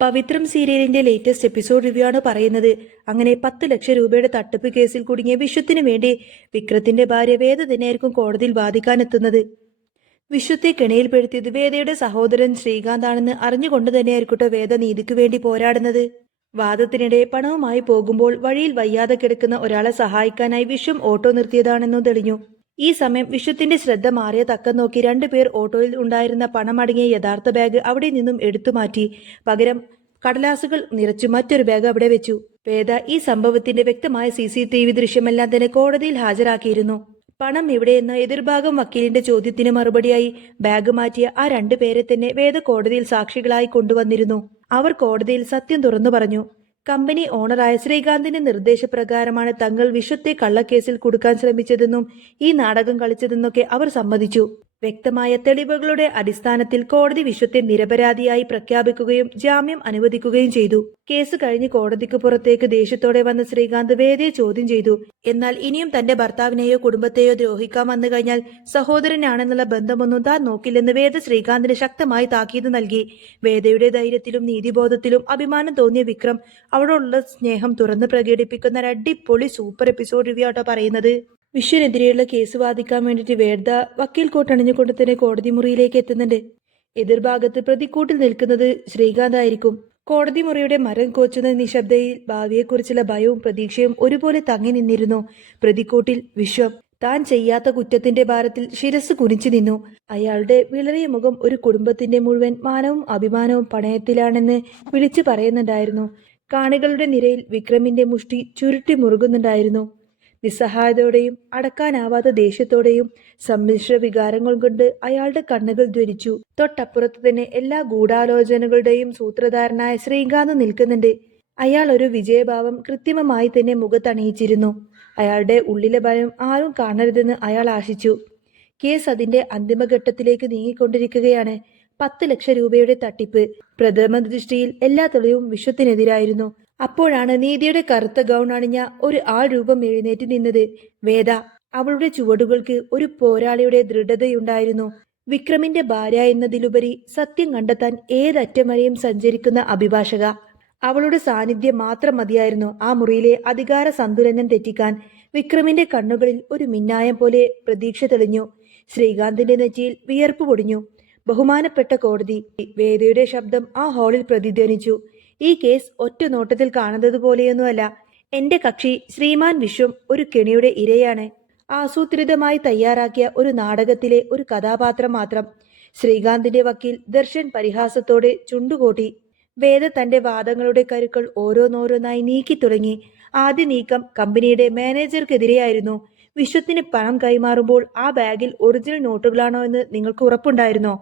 പവിത്രം സീരിയലിന്റെ latest episode review ആണ് പറയുന്നത്. അങ്ങനെ 10 ലക്ഷം രൂപയുടെ തട്ടിപ്പ് കേസിൽ കുടുങ്ങിയ വിശ്വത്തിനു വേണ്ടി വിക്രത്തിന്റെ ഭാര്യ വേദ തന്നെയായിരിക്കും കോടതിയിൽ വാദിക്കാനെത്തുന്നത്. വിശ്വത്തെ കെണിയിൽപ്പെടുത്തിയത് വേദയുടെ സഹോദരൻ ശ്രീകാന്ത് ആണെന്ന് അറിഞ്ഞുകൊണ്ട് തന്നെയായിരിക്കട്ടെ വേദ നീതിക്ക് വേണ്ടി പോരാടുന്നത്. വാദത്തിനിടെ പണവുമായി പോകുമ്പോൾ വഴിയിൽ വയ്യാതെ കിടക്കുന്ന ഒരാളെ സഹായിക്കാനായി വിശ്വം ഓട്ടോ നിർത്തിയതാണെന്നും തെളിഞ്ഞു. ഈ സമയം വിശ്വത്തിന്റെ ശ്രദ്ധ മാറിയ തക്കം നോക്കി രണ്ടുപേർ ഓട്ടോയിൽ ഉണ്ടായിരുന്ന പണമടങ്ങിയ യഥാർത്ഥ ബാഗ് അവിടെ നിന്നും എടുത്തുമാറ്റി പകരം കടലാസുകൾ നിറച്ചു മറ്റൊരു ബാഗ് അവിടെ വെച്ചു. വേദ ഈ സംഭവത്തിന്റെ വ്യക്തമായ CCTV ദൃശ്യമെല്ലാം തന്നെ കോടതിയിൽ ഹാജരാക്കിയിരുന്നു. പണം എവിടെയെന്ന എതിർഭാഗം വക്കീലിന്റെ ചോദ്യത്തിന് മറുപടിയായി ബാഗ് മാറ്റിയ ആ രണ്ടുപേരെ തന്നെ വേദ കോടതിയിൽ സാക്ഷികളായി കൊണ്ടുവന്നിരുന്നു. അവർ കോടതിയിൽ സത്യം തുറന്നു പറഞ്ഞു. കമ്പനി ഓണറായ ശ്രീകാന്തിന്റെ നിർദ്ദേശപ്രകാരമാണ് തങ്ങൾ വിശ്വത്തെ കള്ളക്കേസിൽ കുടുക്കാൻ ശ്രമിച്ചതെന്നും ഈ നാടകം കളിച്ചതെന്നൊക്കെ അവർ സമ്മതിച്ചു. വ്യക്തമായ തെളിവുകളുടെ അടിസ്ഥാനത്തിൽ കോടതി വിശ്വത്തെ നിരപരാധിയായി പ്രഖ്യാപിക്കുകയും ജാമ്യം അനുവദിക്കുകയും ചെയ്തു. കേസ് കഴിഞ്ഞ് കോടതിക്ക് പുറത്തേക്ക് ദേഷ്യത്തോടെ വന്ന ശ്രീകാന്ത് വേദയെ ചോദ്യം ചെയ്തു. എന്നാൽ ഇനിയും തന്റെ ഭർത്താവിനെയോ കുടുംബത്തെയോ ദ്രോഹിക്കാൻ വന്നു കഴിഞ്ഞാൽ സഹോദരനാണെന്നുള്ള ബന്ധമൊന്നും താൻ നോക്കില്ലെന്ന് വേദ ശ്രീകാന്തിന് ശക്തമായി താക്കീത് നൽകി. വേദയുടെ ധൈര്യത്തിലും നീതിബോധത്തിലും അഭിമാനം തോന്നിയ വിക്രം അവളോടുള്ള സ്നേഹം തുറന്ന് പ്രകടിപ്പിക്കുന്ന ഒരു അടിപൊളി സൂപ്പർ എപ്പിസോഡ് റിവ്യൂ ആട്ടോ പറയുന്നത്. വിശ്വനെതിരെയുള്ള കേസ് വാദിക്കാൻ വേണ്ടിയിട്ട് വേദ വക്കീൽ കോട്ട് അണിഞ്ഞുകൊണ്ട് തന്നെ കോടതി മുറിയിലേക്ക് എത്തുന്നുണ്ട്. എതിർഭാഗത്ത് പ്രതിക്കൂട്ടിൽ നിൽക്കുന്നത് ശ്രീകാന്ത് ആയിരിക്കും. കോടതി മുറിയുടെ മരം കോച്ചുന്ന നിശബ്ദയിൽ ഭാവിയെക്കുറിച്ചുള്ള ഭയവും പ്രതീക്ഷയും ഒരുപോലെ തങ്ങി നിന്നിരുന്നു. പ്രതിക്കൂട്ടിൽ വിശ്വം താൻ ചെയ്യാത്ത കുറ്റത്തിന്റെ ഭാരത്തിൽ ശിരസ് കുനിച്ചു നിന്നു. അയാളുടെ വിളറിയ മുഖം ഒരു കുടുംബത്തിന്റെ മുഴുവൻ മാനവും അഭിമാനവും പണയത്തിലാണെന്ന് വിളിച്ചു പറയുന്നുണ്ടായിരുന്നു. കാണികളുടെ നിരയിൽ വിക്രമിന്റെ മുഷ്ടി ചുരുട്ടി മുറുകുന്നുണ്ടായിരുന്നു. നിസ്സഹായതയോടെയും അടക്കാനാവാത്ത ദേഷ്യത്തോടെയും സമ്മിശ്ര വികാരങ്ങൾ കൊണ്ട് അയാളുടെ കണ്ണുകൾ ജ്വലിച്ചു. തൊട്ടപ്പുറത്ത് തന്നെ എല്ലാ ഗൂഢാലോചനകളുടെയും സൂത്രധാരനായ ശ്രീകാന്ത് നിൽക്കുന്നുണ്ട്. അയാൾ ഒരു വിജയഭാവം കൃത്രിമമായി തന്നെ മുഖത്തണിയിച്ചിരുന്നു. അയാളുടെ ഉള്ളിലെ ഭയം ആരും കാണരുതെന്ന് അയാൾ ആശിച്ചു. കേസ് അതിന്റെ അന്തിമഘട്ടത്തിലേക്ക് നീങ്ങിക്കൊണ്ടിരിക്കുകയാണ്. 10 ലക്ഷം രൂപയുടെ തട്ടിപ്പ്. പ്രഥമ ദൃഷ്ടിയിൽ എല്ലാ തെളിവും വിശ്വത്തിനെതിരായിരുന്നു. അപ്പോഴാണ് നീതിയുടെ കറുത്ത ഗൗൺ അണിഞ്ഞ ഒരു ആൾ രൂപം എഴുന്നേറ്റ് നിന്നത്. വേദ. അവളുടെ ചുവടുകൾക്ക് ഒരു പോരാളിയുടെ ദൃഢതയുണ്ടായിരുന്നു. വിക്രമിന്റെ ഭാര്യ എന്നതിലുപരി സത്യം കണ്ടെത്താൻ ഏതറ്റം വരെയും സഞ്ചരിക്കുന്ന അഭിഭാഷക. അവളുടെ സാന്നിധ്യം മാത്രം മതിയായിരുന്നു ആ മുറിയിലെ അധികാര സന്തുലനം തെറ്റിക്കാൻ. വിക്രമിന്റെ കണ്ണുകളിൽ ഒരു മിന്നായം പോലെ പ്രതീക്ഷ തെളിഞ്ഞു. ശ്രീകാന്തിന്റെ നെറ്റിയിൽ വിയർപ്പ് പൊടിഞ്ഞു. ബഹുമാനപ്പെട്ട കോടതി. വേദയുടെ ശബ്ദം ആ ഹാളിൽ പ്രതിധ്വനിച്ചു. ഈ കേസ് ഒറ്റ നോട്ടത്തിൽ കാണുന്നത് പോലെയൊന്നുമല്ല. എന്റെ കക്ഷി ശ്രീമാൻ വിശ്വം ഒരു കെണിയുടെ ഇരയാണ്. ആസൂത്രിതമായി തയ്യാറാക്കിയ ഒരു നാടകത്തിലെ ഒരു കഥാപാത്രം മാത്രം. ശ്രീകാന്തിന്റെ വക്കീൽ ദർശൻ പരിഹാസത്തോടെ ചുണ്ടുകൂട്ടി. വേദ തന്റെ വാദങ്ങളുടെ കരുക്കൾ ഓരോന്നോരോന്നായി നീക്കി തുടങ്ങി. ആദ്യ നീക്കം കമ്പനിയുടെ മാനേജർക്കെതിരെയായിരുന്നു. വിശ്വത്തിന് പണം കൈമാറുമ്പോൾ ആ ബാഗിൽ ഒറിജിനൽ നോട്ടുകളാണോ എന്ന് നിങ്ങൾക്ക് ഉറപ്പുണ്ടായിരുന്നോ?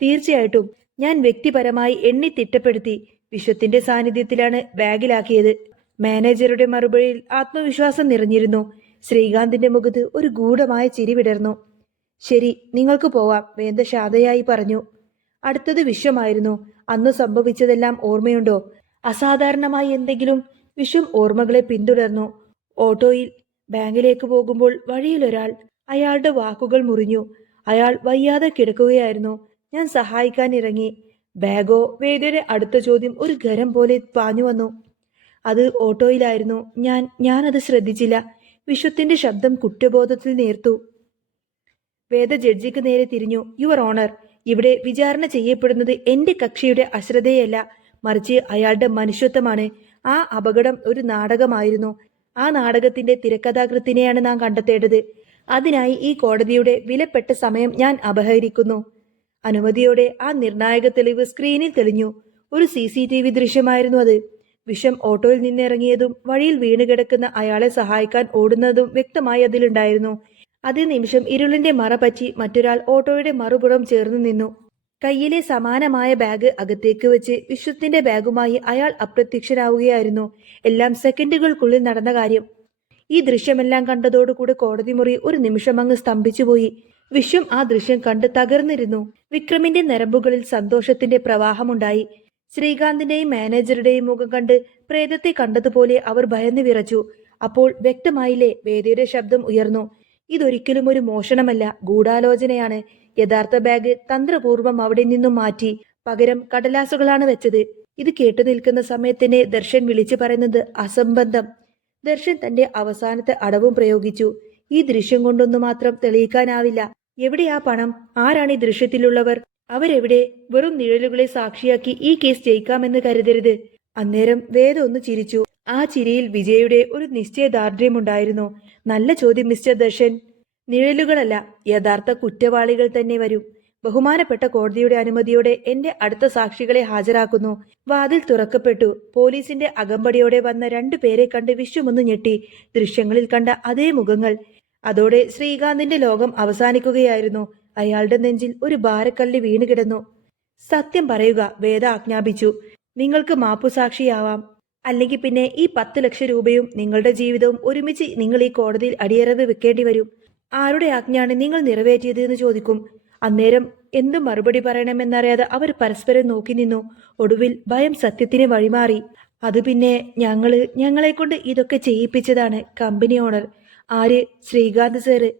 തീർച്ചയായിട്ടും. ഞാൻ വ്യക്തിപരമായി എണ്ണി തിട്ടപ്പെടുത്തി. വിശ്വത്തിന്റെ സാന്നിധ്യത്തിലാണ് ബാഗിലാക്കിയത്. മാനേജറുടെ മറുപടിയിൽ ആത്മവിശ്വാസം നിറഞ്ഞിരുന്നു. ശ്രീകാന്തിന്റെ മുഖത്ത് ഒരു ഗൂഢമായ ചിരി വിടർന്നു. ശരി, നിങ്ങൾക്ക് പോവാം, വേദ ശാന്തയായി പറഞ്ഞു. അടുത്തത് വിശ്വമായിരുന്നു. അന്ന് സംഭവിച്ചതെല്ലാം ഓർമ്മയുണ്ടോ? അസാധാരണമായി എന്തെങ്കിലും? വിശ്വം ഓർമ്മകളെ പിന്തുടർന്നു. ഓട്ടോയിൽ ബാങ്കിലേക്ക് പോകുമ്പോൾ വഴിയിലൊരാൾ. അയാളുടെ വാക്കുകൾ മുറിഞ്ഞു. അയാൾ വയ്യാതെ കിടക്കുകയായിരുന്നു. ഞാൻ സഹായിക്കാൻ ഇറങ്ങി. ബാഗോ? വേദയുടെ അടുത്ത ചോദ്യം ഒരു ഖരം പോലെ പാഞ്ഞു വന്നു. അത് ഓട്ടോയിലായിരുന്നു. ഞാനത് ശ്രദ്ധിച്ചില്ല. വിശ്വത്തിന്റെ ശബ്ദം കുറ്റബോധത്തിൽ നേർത്തു. വേദ ജഡ്ജിക്ക് നേരെ തിരിഞ്ഞു. യുവർ ഓണർ, ഇവിടെ വിചാരണ ചെയ്യപ്പെടുന്നത് എന്റെ കക്ഷിയുടെ അശ്രദ്ധയല്ല, മറിച്ച് അയാളുടെ മനുഷ്യത്വമാണ്. ആ അപകടം ഒരു നാടകമായിരുന്നു. ആ നാടകത്തിന്റെ തിരക്കഥാകൃത്തിനെയാണ് നാം കണ്ടെത്തേണ്ടത്. അതിനായി ഈ കോടതിയുടെ വിലപ്പെട്ട സമയം ഞാൻ അപഹരിക്കുന്നു. അനുമതിയോടെ ആ നിർണായക തെളിവ് സ്ക്രീനിൽ തെളിഞ്ഞു. ഒരു CCTV ദൃശ്യമായിരുന്നു അത്. വിശ്വം ഓട്ടോയിൽ നിന്നിറങ്ങിയതും വഴിയിൽ വീണുകിടക്കുന്ന അയാളെ സഹായിക്കാൻ ഓടുന്നതും വ്യക്തമായി അതിലുണ്ടായിരുന്നു. അതേ നിമിഷം ഇരുളിന്റെ മറ പറ്റി മറ്റൊരാൾ ഓട്ടോയുടെ മറുപുറം ചേർന്ന് നിന്നു. കയ്യിലെ സമാനമായ ബാഗ് അകത്തേക്ക് വെച്ച് വിശ്വത്തിന്റെ ബാഗുമായി അയാൾ അപ്രത്യക്ഷനാവുകയായിരുന്നു. എല്ലാം സെക്കൻഡുകൾക്കുള്ളിൽ നടന്ന കാര്യം. ഈ ദൃശ്യമെല്ലാം കണ്ടതോടുകൂടെ കോടതി മുറി ഒരു നിമിഷം അങ്ങ് സ്തംഭിച്ചുപോയി. വിശ്വം ആ ദൃശ്യം കണ്ട് തകർന്നിരുന്നു. വിക്രമിന്റെ നരമ്പുകളിൽ സന്തോഷത്തിന്റെ പ്രവാഹമുണ്ടായി. ശ്രീകാന്തിന്റെയും മാനേജറുടെയും മുഖം കണ്ട് പ്രേതത്തെ കണ്ടതുപോലെ അവർ ഭയന്ന് വിറച്ചു. അപ്പോൾ വ്യക്തമായില്ലേ? വേദയുടെ ശബ്ദം ഉയർന്നു. ഇതൊരിക്കലും ഒരു മോഷണമല്ല, ഗൂഢാലോചനയാണ്. യഥാർത്ഥ ബാഗ് തന്ത്രപൂർവ്വം അവിടെ നിന്നും മാറ്റി പകരം കടലാസുകളാണ് വെച്ചത്. ഇത് കേട്ടു നിൽക്കുന്ന സമയത്തന്നെ ദർശൻ വിളിച്ചു പറയുന്നത് അസംബന്ധം. ദർശൻ തന്റെ അവസാനത്തെ അടവും പ്രയോഗിച്ചു. ഈ ദൃശ്യം കൊണ്ടൊന്നു മാത്രം തെളിയിക്കാനാവില്ല. എവിടെയാ പണം? ആരാണ് ഈ ദൃശ്യത്തിലുള്ളവർ? അവരെവിടെ? വെറും നിഴലുകളെ സാക്ഷിയാക്കി ഈ കേസ് ജയിക്കാമെന്ന് കരുതരുത്. അന്നേരം വേദ ഒന്ന് ചിരിച്ചു. ആ ചിരിയിൽ വിജയുടെ ഒരു നിശ്ചയദാർഢ്യമുണ്ടായിരുന്നു. നല്ല ചോദ്യം മിസ്റ്റർ ദർശൻ. നിഴലുകളല്ല, യഥാർത്ഥ കുറ്റവാളികൾ തന്നെ വരും. ബഹുമാനപ്പെട്ട കോടതിയുടെ അനുമതിയോടെ എന്റെ അടുത്ത സാക്ഷികളെ ഹാജരാക്കുന്നു. വാതിൽ തുറക്കപ്പെട്ടു. പോലീസിന്റെ അകമ്പടിയോടെ വന്ന 2 പേരെ കണ്ട് വിശ്വമൊന്ന് ഞെട്ടി. ദൃശ്യങ്ങളിൽ കണ്ട അതേ മുഖങ്ങൾ. അതോടെ ശ്രീകാന്തിന്റെ ലോകം അവസാനിക്കുകയായിരുന്നു. അയാളുടെ നെഞ്ചിൽ ഒരു ഭാരക്കല്ല് വീണുകിടന്നു. സത്യം പറയുക, വേദ ആജ്ഞാപിച്ചു. നിങ്ങൾക്ക് മാപ്പുസാക്ഷിയാവാം. അല്ലെങ്കിൽ പിന്നെ ഈ 10 ലക്ഷം രൂപയും നിങ്ങളുടെ ജീവിതവും ഒരുമിച്ച് നിങ്ങൾ ഈ കോടതിയിൽ അടിയറവ് വെക്കേണ്ടി വരും. ആരുടെ ആജ്ഞയാണ് നിങ്ങൾ നിറവേറ്റിയത് എന്ന് ചോദിക്കും. അന്നേരം എന്ത് മറുപടി പറയണമെന്നറിയാതെ അവർ പരസ്പരം നോക്കി നിന്നു. ഒടുവിൽ ഭയം സത്യത്തിന് വഴിമാറി. അത് പിന്നെ ഞങ്ങളെ കൊണ്ട് ഇതൊക്കെ ചെയ്യിപ്പിച്ചതാണ് കമ്പനി ഓണർ. ആര്? ശ്രീകാന്ത് സാറ്.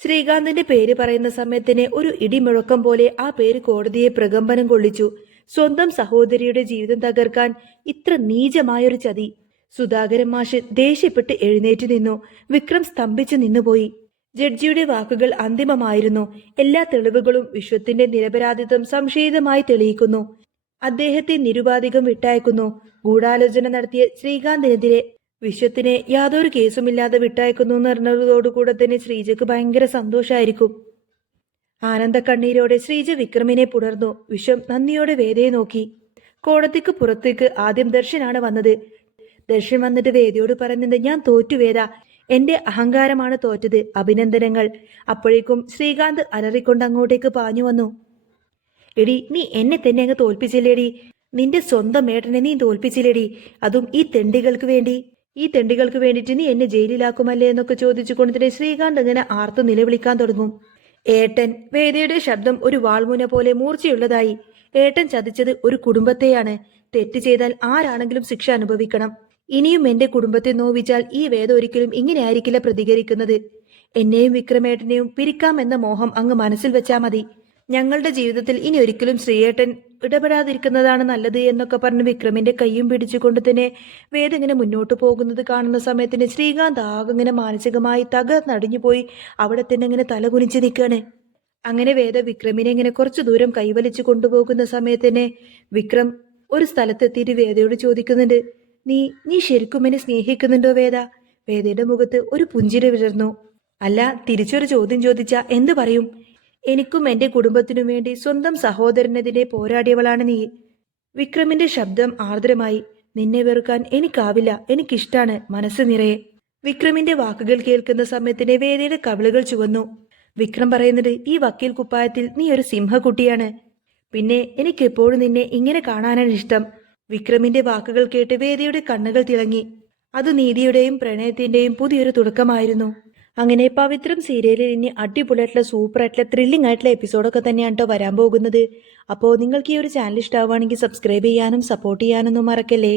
ശ്രീകാന്തിന്റെ പേര് പറയുന്ന സമയത്തിന് ഒരു ഇടിമുഴക്കം പോലെ ആ പേര് കോടതിയെ പ്രകമ്പനം കൊള്ളിച്ചു. സ്വന്തം സഹോദരിയുടെ ജീവിതം തകർക്കാൻ ഇത്ര നീചമായൊരു ചതി. സുധാകരൻ മാഷ് ദേഷ്യപ്പെട്ട് എഴുന്നേറ്റ് നിന്നു. വിക്രം സ്തംഭിച്ചു നിന്നുപോയി. ജഡ്ജിയുടെ വാക്കുകൾ അന്തിമമായിരുന്നു. എല്ലാ തെളിവുകളും വിശ്വത്തിന്റെ നിരപരാധിത്വം സംശയിതമായി തെളിയിക്കുന്നു. അദ്ദേഹത്തെ നിരുപാധികം വിട്ടയക്കുന്നു. ഗൂഢാലോചന നടത്തിയ ശ്രീകാന്തിനെതിരെ വിശ്വത്തിനെ യാതൊരു കേസുമില്ലാതെ വിട്ടയക്കുന്നു എന്നറിഞ്ഞതോടുകൂടെ തന്നെ ശ്രീജയ്ക്ക് ഭയങ്കര സന്തോഷമായിരിക്കും. ആനന്ദ കണ്ണീരോടെ ശ്രീജ വിക്രമിനെ പുണർന്നു. വിശ്വം നന്ദിയോടെ വേദയെ നോക്കി. കോടതിക്ക് പുറത്തേക്ക് ആദ്യം ദർശനാണ് വന്നത്. ദർശൻ വന്നിട്ട് വേദയോട് പറയുന്നത്, ഞാൻ തോറ്റു വേദ, എന്റെ അഹങ്കാരമാണ് തോറ്റത്, അഭിനന്ദനങ്ങൾ. അപ്പോഴേക്കും ശ്രീകാന്ത് അലറിക്കൊണ്ട് അങ്ങോട്ടേക്ക് പാഞ്ഞു വന്നു. എടി, നീ എന്നെ തന്നെ അങ്ങ് തോൽപ്പിച്ചില്ലേടി? നിന്റെ സ്വന്തം ഏട്ടനെ നീ തോൽപ്പിച്ചില്ലേടി? അതും ഈ തെണ്ടികൾക്ക് വേണ്ടി. ഈ തെണ്ടികൾക്ക് വേണ്ടിയിട്ട് നീ എന്നെ ജയിലിലാക്കുമല്ലേ എന്നൊക്കെ ചോദിച്ചുകൊണ്ട് തന്നെ ശ്രീകാന്ത് അങ്ങനെ ആർത്തു നിലവിളിക്കാൻ തുടങ്ങും. ഏട്ടൻ. വേദയുടെ ശബ്ദം ഒരു വാൾമുന പോലെ മൂർച്ചയുള്ളതായി. ഏട്ടൻ ചതിച്ചത് ഒരു കുടുംബത്തെയാണ്. തെറ്റ് ചെയ്താൽ ആരാണെങ്കിലും ശിക്ഷ അനുഭവിക്കണം. ഇനിയും എന്റെ കുടുംബത്തെ നോവിച്ചാൽ ഈ വേദ ഒരിക്കലും ഇങ്ങനെ ആയിരിക്കില്ല പ്രതികരിക്കുന്നത്. എന്നെയും വിക്രമേട്ടനെയും പിരിക്കാമെന്ന മോഹം അങ്ങ് മനസ്സിൽ വെച്ചാൽ മതി. ഞങ്ങളുടെ ജീവിതത്തിൽ ഇനി ഒരിക്കലും ശ്രീയേട്ടൻ ഇടപെടാതിരിക്കുന്നതാണ് നല്ലത് എന്നൊക്കെ പറഞ്ഞ് വിക്രമിന്റെ കൈയും പിടിച്ചുകൊണ്ട് തന്നെ വേദ ഇങ്ങനെ മുന്നോട്ട് പോകുന്നത് കാണുന്ന സമയത്തിന് ശ്രീകാന്ത് ആകെ ഇങ്ങനെ മാനസികമായി തകർന്നടിഞ്ഞു പോയി അവിടെ തന്നെ ഇങ്ങനെ തലകുനിച്ച് നിൽക്കുകയാണ്. അങ്ങനെ വേദ വിക്രമിനെ ഇങ്ങനെ കുറച്ചു ദൂരം കൈവലിച്ചു കൊണ്ടുപോകുന്ന സമയത്തന്നെ വിക്രം ഒരു സ്ഥലത്തെത്തിയിട്ട് വേദയോട് ചോദിക്കുന്നുണ്ട്, നീ ശരിക്കും എന്നെ സ്നേഹിക്കുന്നുണ്ടോ വേദ? വേദയുടെ മുഖത്ത് ഒരു പുഞ്ചിരി വിടർന്നു. അല്ല, തിരിച്ചൊരു ചോദ്യം ചോദിച്ചാ എന്തു പറയും? എനിക്കും എന്റെ കുടുംബത്തിനു വേണ്ടി സ്വന്തം സഹോദരനെതിരെ പോരാടിയവളാണ് നീ. വിക്രമിന്റെ ശബ്ദം ആർദ്രമായി. നിന്നെ വെറുക്കാൻ എനിക്കാവില്ല, എനിക്കിഷ്ടാണ് മനസ്സ് നിറയെ. വിക്രമിന്റെ വാക്കുകൾ കേൾക്കുന്ന സമയത്തിന് വേദയുടെ കവിളുകൾ ചുവന്നു. വിക്രം പറയുന്നത്, ഈ വക്കീൽ കുപ്പായത്തിൽ നീ ഒരു സിംഹക്കുട്ടിയാണ്. പിന്നെ എനിക്കെപ്പോഴും നിന്നെ ഇങ്ങനെ കാണാനാണ് ഇഷ്ടം. വിക്രമിന്റെ വാക്കുകൾ കേട്ട് വേദയുടെ കണ്ണുകൾ തിളങ്ങി. അത് നീതിയുടെയും പ്രണയത്തിന്റെയും പുതിയൊരു തുടക്കമായിരുന്നു. അങ്ങനെ പവിത്രം സീരിയലിൽ ഇനി അടിപൊളിയായിട്ടുള്ള സൂപ്പറായിട്ടുള്ള ത്രില്ലിംഗ് ആയിട്ടുള്ള എപ്പിസോഡൊക്കെ തന്നെയാണ് കേട്ടോ വരാൻ പോകുന്നത്. അപ്പോൾ നിങ്ങൾക്ക് ഈ ഒരു ചാനൽ ഇഷ്ടമാവുകയാണെങ്കിൽ സബ്സ്ക്രൈബ് ചെയ്യാനും സപ്പോർട്ട് ചെയ്യാനൊന്നും മറക്കല്ലേ.